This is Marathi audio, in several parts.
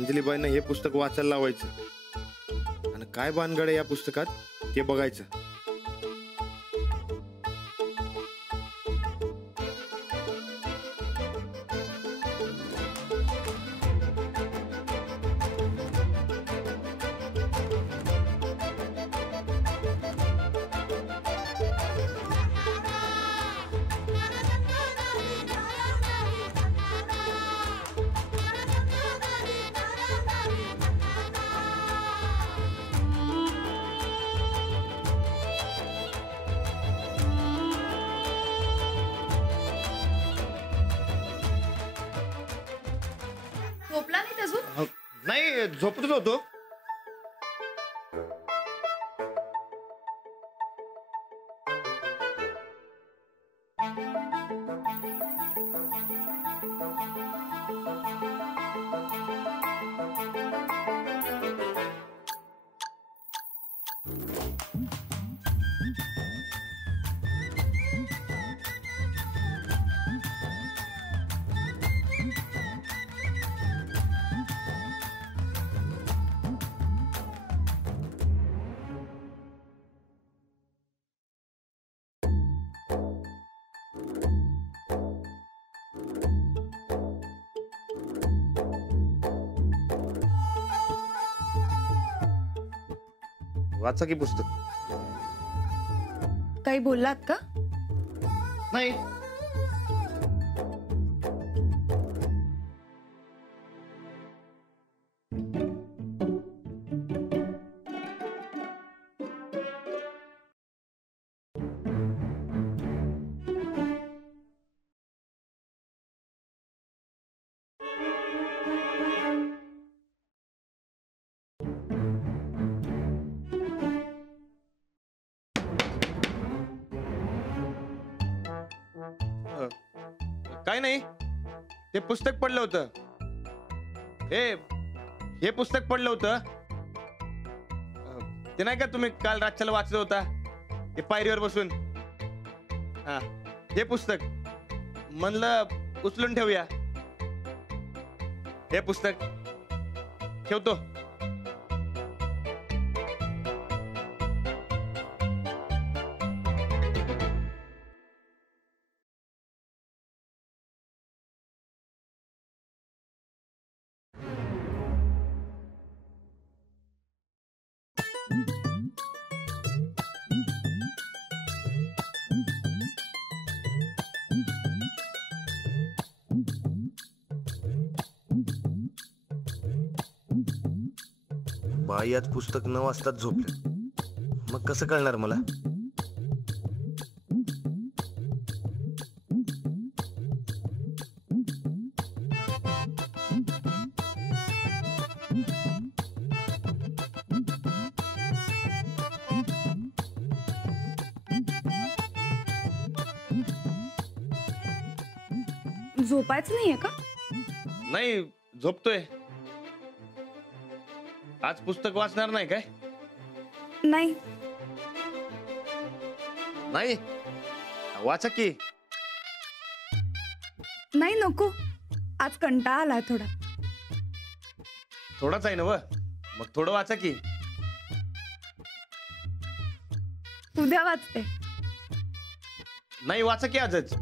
अंजलीबाईंना हे पुस्तक वाचायला लावायचं आणि काय भानगड आहे या पुस्तकात ते बघायचं. झोपला नाही अजून? नाही, झोपतच होतो. वाचा की पुस्तक. काही बोललात का? नाही. काय नाही, ते पुस्तक पडलं होतं. हे पुस्तक पडलं होतं. ते नाही का तुम्ही काल रातच्याला वाचलं होता, ते पायरीवर बसून. हा, हे पुस्तक म्हणलं उचलून ठेवूया. हे पुस्तक ठेवतो. बाई आज पुस्तक न वाचताच झोपले, मग कसं कळणार मला? झोपायचं नाहीये का? नाही, झोपतोय. आज पुस्तक वाचणार नाही काय? नाही. नाही, वाचा की. नाही, नको. आज कंटाळा आलाय थोडा. थोडाच आहे ना व, मग थोडं वाचा की. उद्या वाचते. नाही, वाचा की आजच.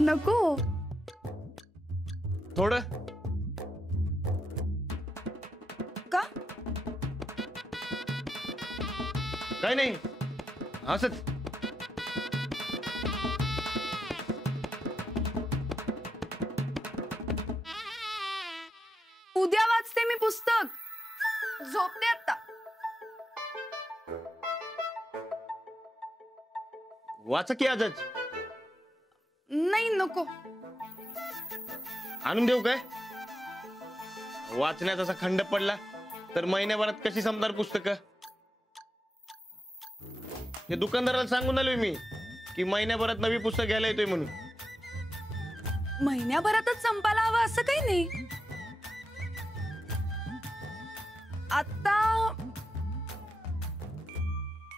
नको. थोडं. का? काय नाही, असंच. उद्या वाचते मी पुस्तक. झोपते आता. वाचा की आजच. नाही, नको. आणून देऊ काय? वाचण्याचा खंड पडला तर महिन्याभरात कशी संपणार पुस्तकं? हे दुकानदाराला सांगून आलोय मी की महिन्याभरात नवी पुस्तक घ्यायला येतोय म्हणून. महिन्याभरातच संपायला हवं असं काही नाही.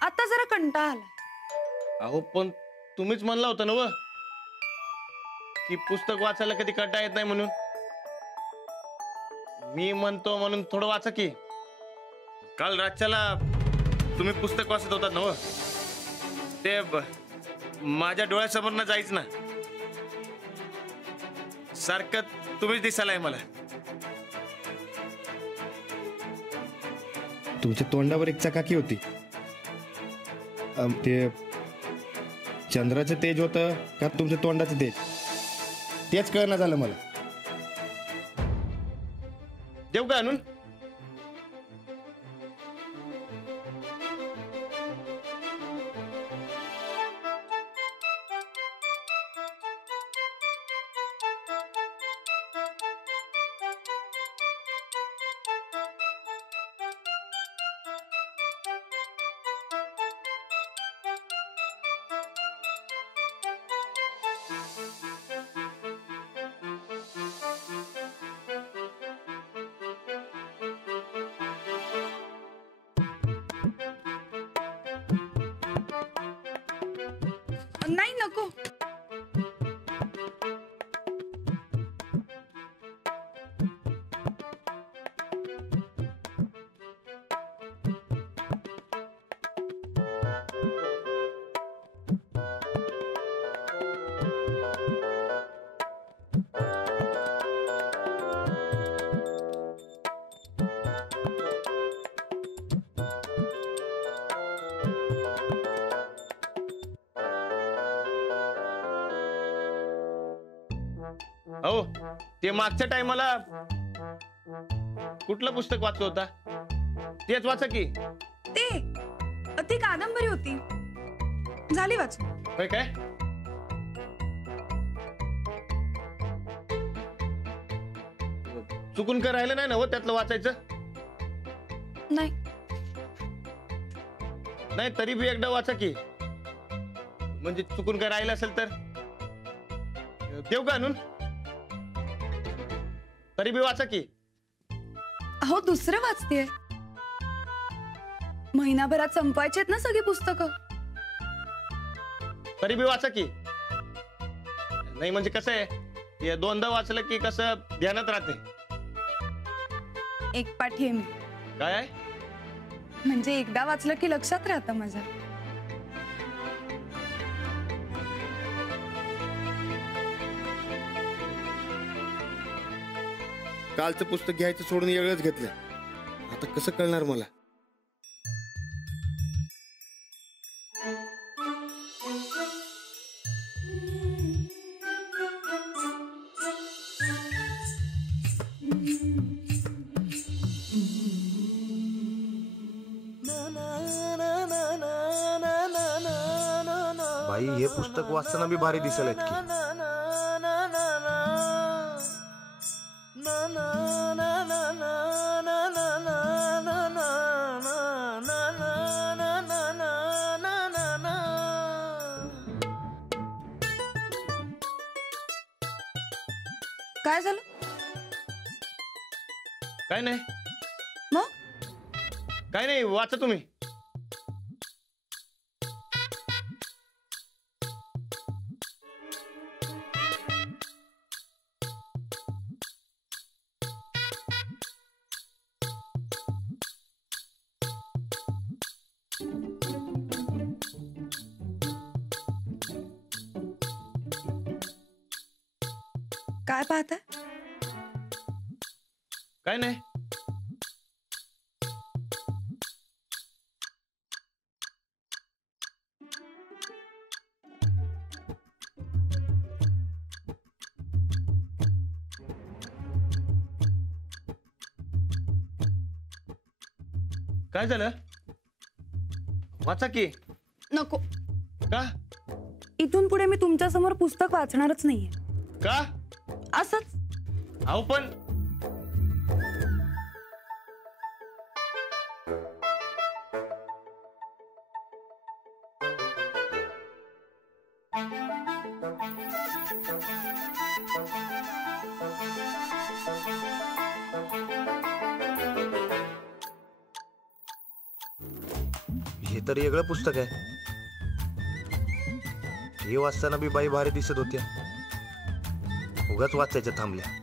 आता जरा कंटाळा आला. अहो, पण तुम्हीच म्हणला होता ना व की पुस्तक वाचायला कधी कंटाळा येत नाही म्हणून. मी म्हणतो म्हणून थोडं वाचा की. काल रातच्याला तुम्ही पुस्तक वाचत होतात ना हो? ते माझ्या डोळ्यासमोर न जायच ना. सारखं तुम्हीच दिसालाय मला. तुमच्या तोंडावर एक चकाकी होती. ते चंद्राचं तेज होतं का तुमच्या तोंडाचं तेज, तेच कळणं झालं मला. देऊ का आणून? नाही नको. हो, ते मागच्या टायमाला कुठलं पुस्तक वाचलं होता? तेच वाचा की. ते ती कादंबरी होती, झाली वाच. होय काय? चुकून काय राहिलं नाही ना हो त्यातलं वाचायचं? नाही. नाही तरी बी एकदा वाचा की, म्हणजे चुकून काय राहिलं असेल तर. देऊ का आणून? तरी बी वाचा की. अहो दुसरं वाचतेय. महिनाभरात संपवायचे आहेत ना सगळी पुस्तकं. तरी बी वाचा की. नाही म्हणजे कसं आहे, हे दोनदा वाचलं की कसं ध्यानात राहते. एक पाठी आहे मी, काय आहे? म्हणजे एकदा वाचलं की लक्षात राहतं माझ्या. कालचं पुस्तक घ्यायचं सोडून वेगळंच घेतलं. आता कसं कळणार मला? बाई हे पुस्तक वाचताना बी भारी दिसेल की. काय झालं काय नाही, मग? काय नाही, वाचा तुम्ही. काय पाहताय? काय नाही. काय झालं? वाचा की. नको. का? इथून पुढे मी तुमच्या समोर पुस्तक वाचणारच नाहीये. का? असंच. अहो पण हे तर वेगळं पुस्तक आहे. हे वाचताना बी बाई भारी दिसत होत्या. उगाच वाचायच्या थांबल्या.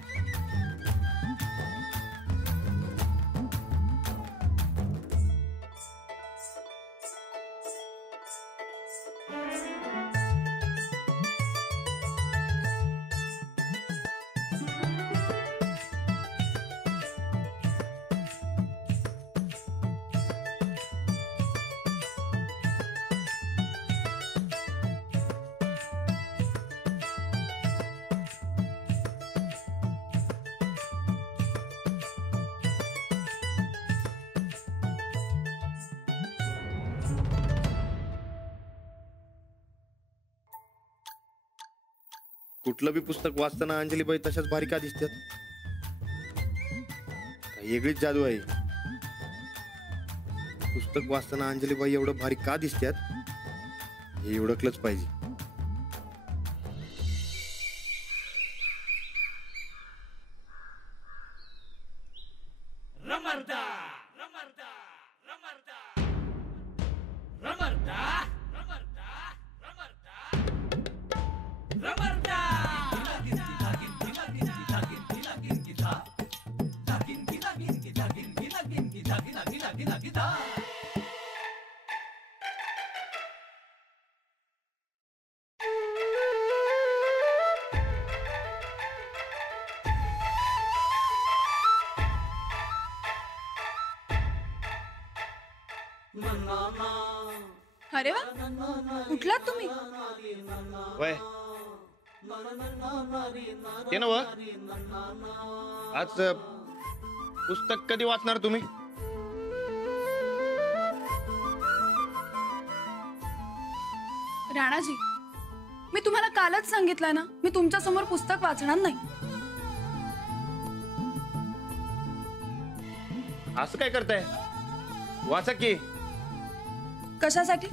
कुठलं बी पुस्तक वाचताना अंजलीबाई तशाच भारी का दिसतात? काही वेगळीच जादू आहे. पुस्तक वाचताना अंजलीबाई एवढं भारी का दिसतात हे ओळखलंच पाहिजे. अरे वा, कुठलात तुम्ही? वय ते ना आज पुस्तक कधी वाचणार तुम्ही? राणाजी, मी तुम्हाला कालच सांगितलं ना, मी तुमच्या समोर पुस्तक वाचणार नाही. असं काय करताय? वाचा की. कशासाठी?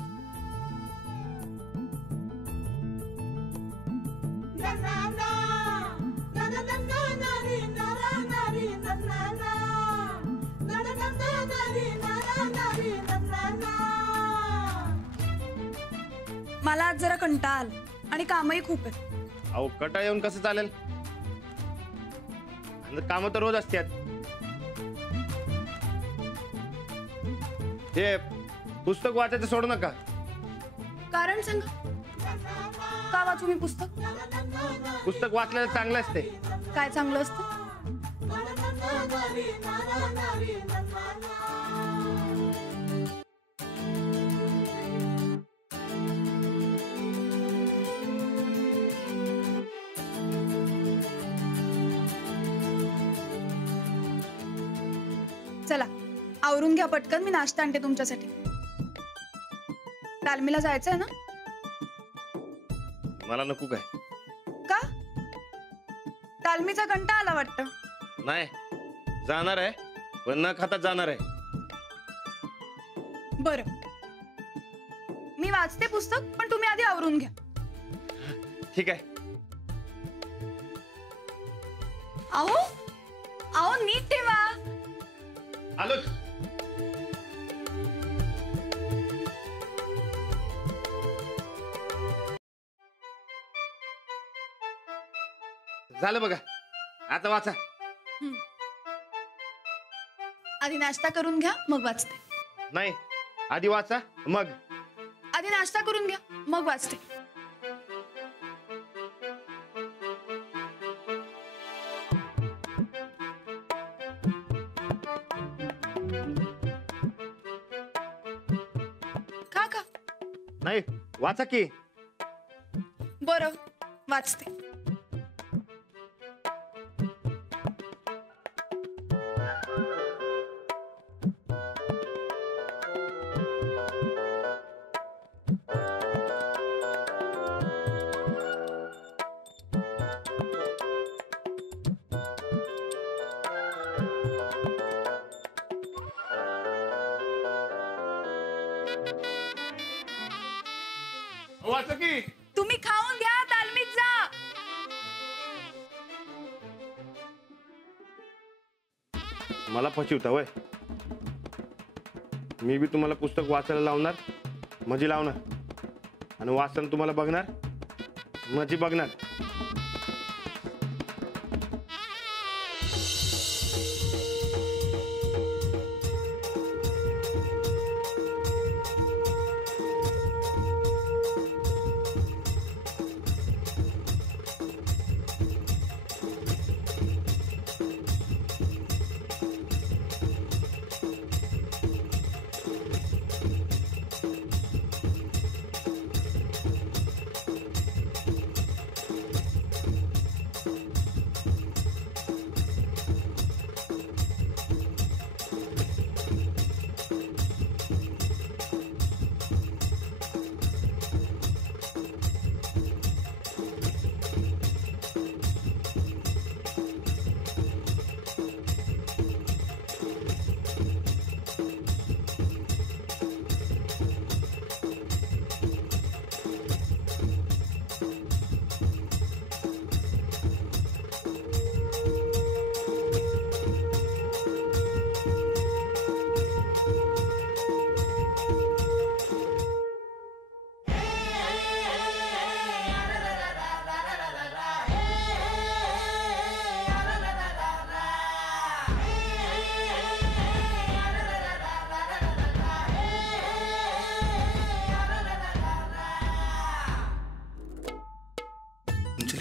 मला आज जरा कंटाळा आला आणि कामही खूप आहे. अहो कटा येऊन कसं चालेल? काम तर रोज असतात. हे पुस्तक वाचायचं सोडू नका. कारण सांगा, का वाचू मी पुस्तक? पुस्तक वाचलेलं चांगलं असते. काय चांगलं असतं? चला आवरून घ्या पटकन, मी नाश्ता आणते तुमच्यासाठी. तालमीला जायचंय ना? मला नको काय. का? तालमीचा कंटाळा आला वाटतं. नाही, जाणार आहे पण न खाता जाणार आहे. बरं, मी वाचते पुस्तक, पण तुम्ही आधी आवरून घ्या. ठीक आहे. अहो अहो नीट ठेवा. आलोच. झालं बघा, आता वाचा. आधी नाश्ता करून घ्या, मग वाचते. नाही, आधी वाचा मग. आधी नाश्ता करून घ्या, मग वाचते. खा खा. नाही, वाचा की. बरं, वाचते. वाचा की. तुम्ही खाऊन घ्या, तालमीत जा. मला फसवता वय. मी बी तुम्हाला पुस्तक वाचायला लावणार, मजी लावणार, आणि वाचताना तुम्हाला बघणार, मजी बघणार.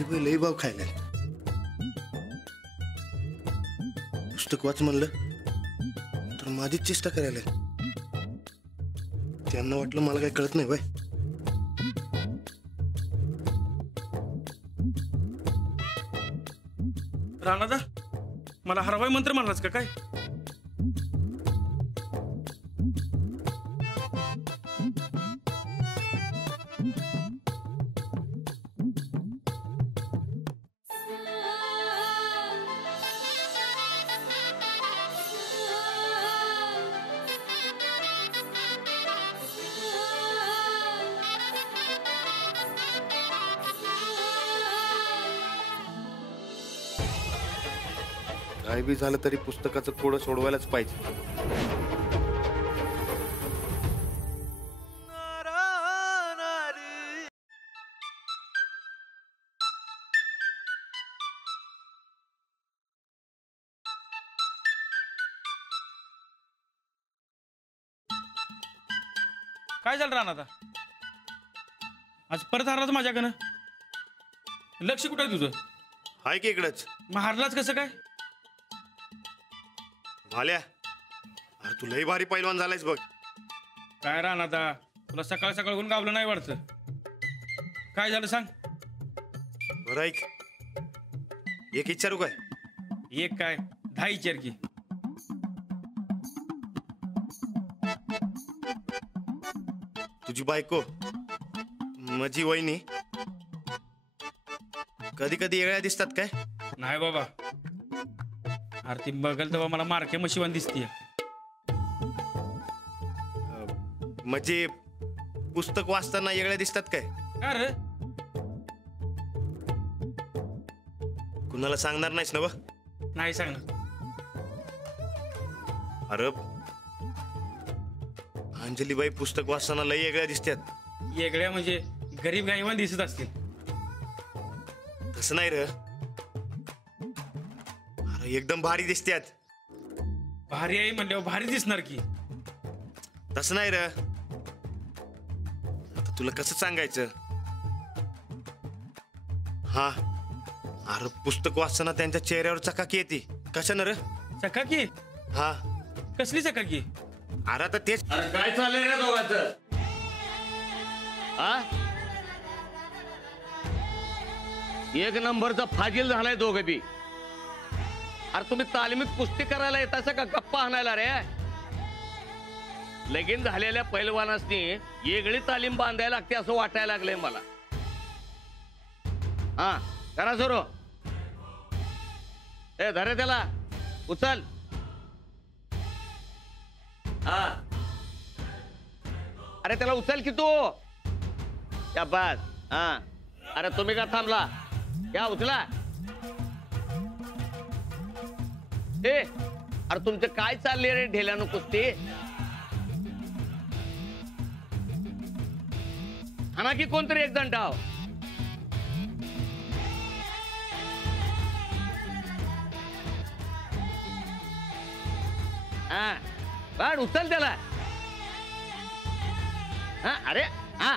अंजली बाई लई भाव खायला पुस्तक वाच म्हणलं तर माझीच चेष्टा करायला त्यांना वाटलं मला काही कळत नाही बाय राणादा मला हरवाय मंत्र म्हणलास का काय? काय बी झालं तरी पुस्तकाचं थोडं सोडवायलाच पाहिजे काय झालं राणादा? आज परत हरलाच माझ्याकडनं. लक्ष कुठं आहे तुझं? हाय की इकडंच मग हरलाच कसं काय? भाल्या अरे तू लई भारी पैलवान झालायस बघ काय राणादा तुला सकाळ सकाळ कोण गावलं नाही वाटतं. काय झालं सांग. बरं ऐक एक विचारू काय एक काय 10 विचार की. तुझी बायको माझी वहिनी कधी कधी येगळ्या दिसतात काय नाही बाबा. अरे ती बघल तेव्हा मला मारके मशिवान दिसतीये. म्हणजे पुस्तक वाचताना येगळ्या दिसतात काय का रे? कुणाला सांगणार नाहीस ना व नाही सांगणार. अरे अंजलीबाई पुस्तक वाचताना लई वेगळ्या दिसतात. वेगळ्या म्हणजे गरीब गाईवान दिसत असतील. तसं नाही र अरे एकदम भारी दिसतात. भारी आहे म्हणल्यावर भारी दिसणार की. तसं नाही र आता तुला कसं सांगायचं. हा अरे पुस्तक वाचताना त्यांच्या चेहऱ्यावर चकाकी येते. कशानं र चकाकी? हा कसली चकाकी? अरे आता तेच अरे काय चाललंय रे दोघांचं? हा एक नंबरचा फाजील झालाय दोघं बी. अरे तुम्ही तालमीत कुस्ती करायला येतासा का गप्पा आणायला रे? लगीन झालेल्या पैलवानासनी वेगळी तालीम बांधायला लागते असं वाटायला लागलंय मला. हा करा सुरू. ए धरे त्याला उचल. हा अरे त्याला उचल की तू. या बस. हा अरे तुम्ही का थांबला? या उचला. ए अरे तुमचं काय चाललंय रे ढेल्यानं कुस्ती? आणा की कोणतरी एक जण डाव. हा वाढ उचल त्याला. हा अरे हा